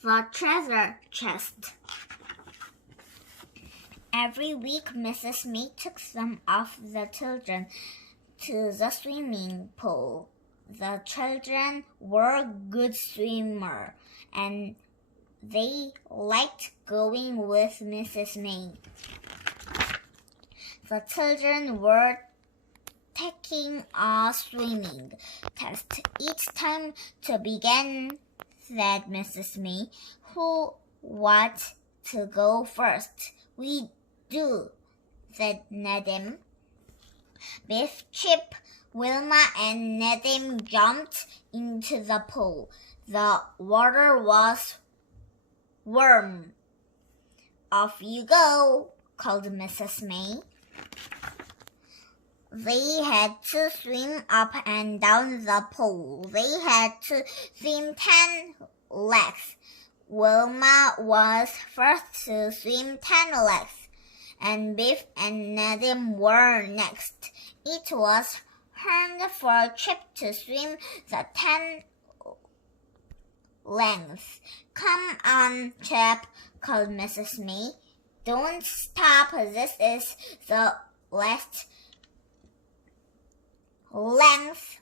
The treasure chest. Every week, Mrs. May took some of the children to the swimming pool. The children were good swimmers, and they liked going with Mrs. May. The children were taking a swimming test each time to begin, said Mrs. May. Who wants to go first? We do, said Nadim. Biff, Chip, Wilma, and Nadim jumped into the pool. The water was warm. Off you go, called Mrs. May. They had to swim up and down the pool. They had to swim 10 legs. Wilma was first to swim 10 legs, and Biff and Nadim were next. It was hard for Chip to swim the 10 lengths. Come on, Chip, called Mrs. May. Don't stop. This is the last length.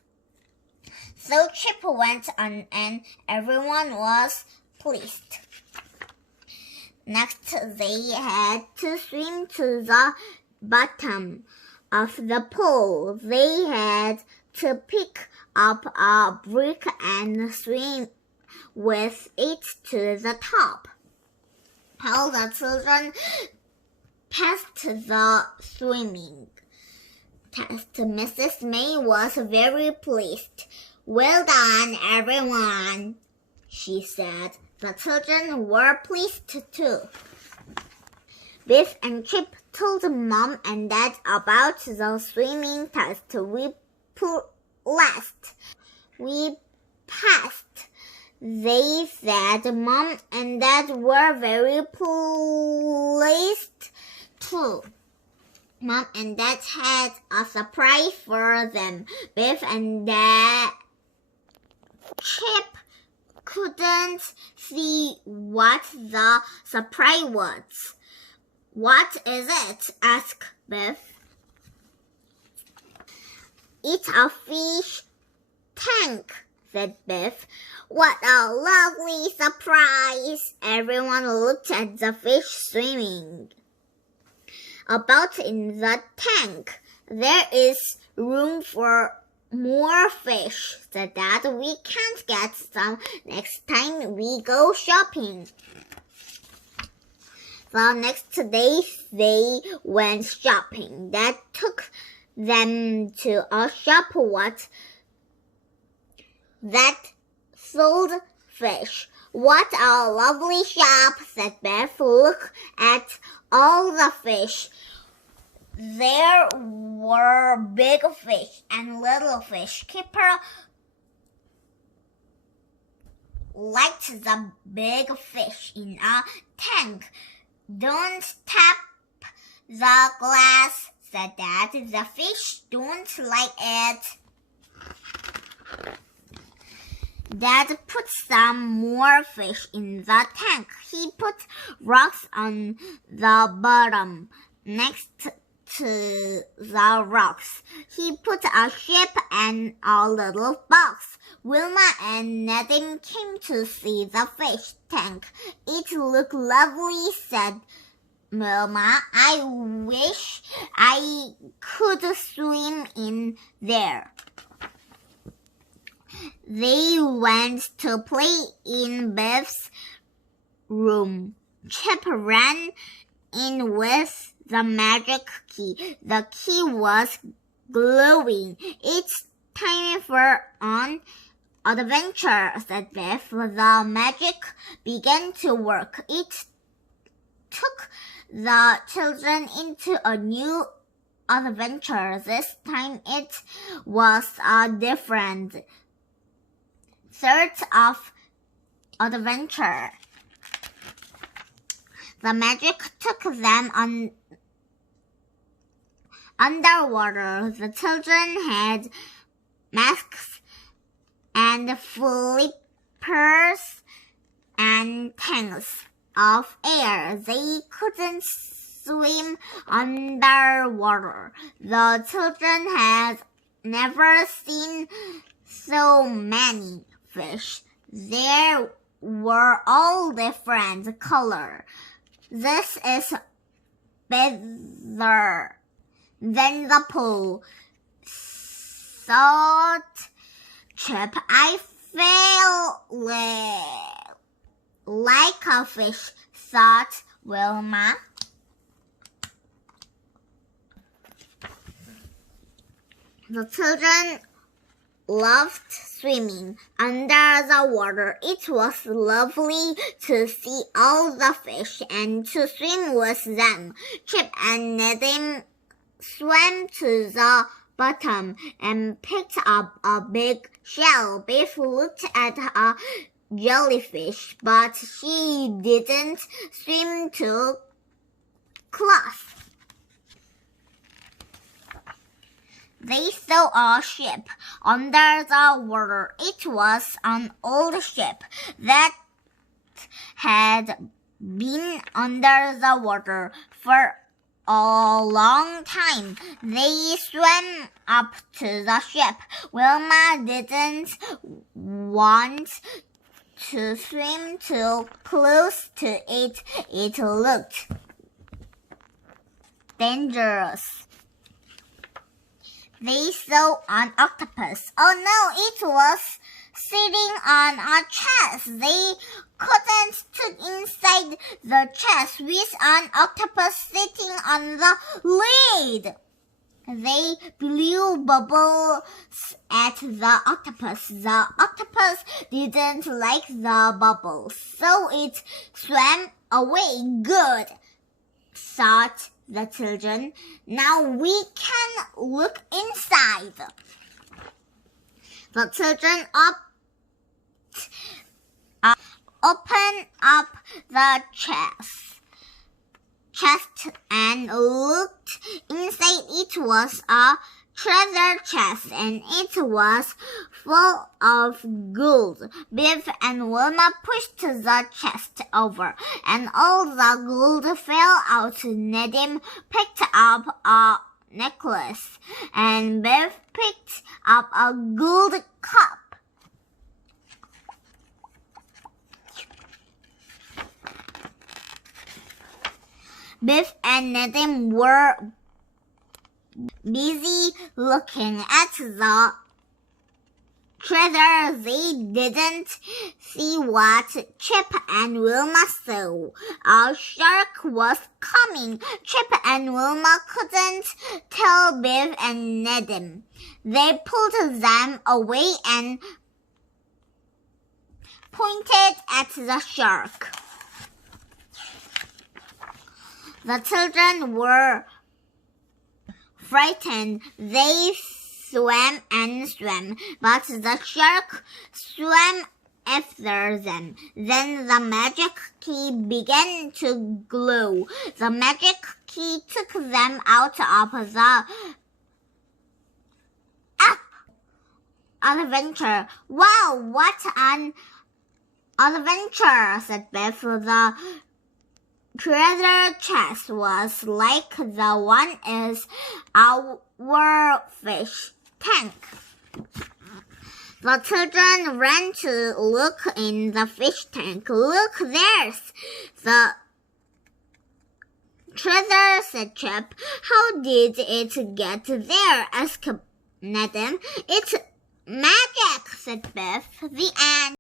So Chip went on, and everyone was pleased. Next, they had to swim to the bottom of the pool. They had to pick up a brick and swim with it to the top. All the children passed the swimming test. Mrs. May was very pleased. Well done, everyone, she said. The children were pleased too. Biff and Chip told Mom and Dad about the swimming test. We passed. They said Mom and Dad were very pleased too. Mom and Dad had a surprise for them. Biff and Chip couldn't see what the surprise was. What is it? Asked Biff. It's a fish tank, said Biff. What a lovely surprise! Everyone looked at the fish swimming about in the tank. There is room for more fish, said Dad. We can't get some next time we go shopping. The next day they went shopping. Dad took them to a shop that sold fish. What a lovely shop, said Beth. Look at all the fish. There were big fish and little fish. Kipper liked the big fish in a tank. Don't tap the glass, said Dad. The fish don't like it. Dad put some more fish in the tank. He put rocks on the bottom. Next to the rocks, he put a ship and a little box. Wilma and Nadim came to see the fish tank. It looked lovely, said Wilma. I wish I could swim in there. They went to play in Biff's room. Chip ran in with the magic key. The key was glowing. It's time for an adventure, said Biff. The magic began to work. It took the children into a new adventure. This time it was a different sort of adventure. The magic took them on underwater. The children had masks and flippers and tanks of air. They couldn't swim underwater. The children had never seen so many fish. They were all different color. This is better than the pool, thought Chip. I feel like a fish, thought Wilma. The children loved swimming under the water. It was lovely to see all the fish and to swim with them. Chip and Nedim swam to the bottom and picked up a big shell. Biff looked at a jellyfish, but she didn't swim too close. They saw a ship under the water. It was an old ship that had been under the water for a long time. They swam up to the ship. Wilma didn't want to swim too close to it. It looked dangerous. They saw an octopus. Oh no, it was sitting on a chest. They couldn't look inside the chest with an octopus sitting on the lid. They blew bubbles at the octopus. The octopus didn't like the bubbles, so it swam away. Good, thought the children. Now we can look inside. The children opened up the chest and looked inside. It was a treasure chest and it was full of gold. Biff and Wilma pushed the chest over and all the gold fell out. Nedim picked up a necklace and Biff picked up a gold cup. Biff and Nedim were busy looking at the treasure. They didn't see what Chip and Wilma saw. A shark was coming. Chip and Wilma couldn't tell Biff and Nedim. They pulled them away and pointed at the shark. The children were frightened. They swam and swam, but the shark swam after them. Then the magic key began to glow. The magic key took them out of the adventure. Wow, what an adventure, said Biff. The treasure chest was like the one in our fish tank. The children ran to look in the fish tank. Look, there's the treasure, said Chip. How did it get there? Asked Nedim. It's magic, said Biff. The end.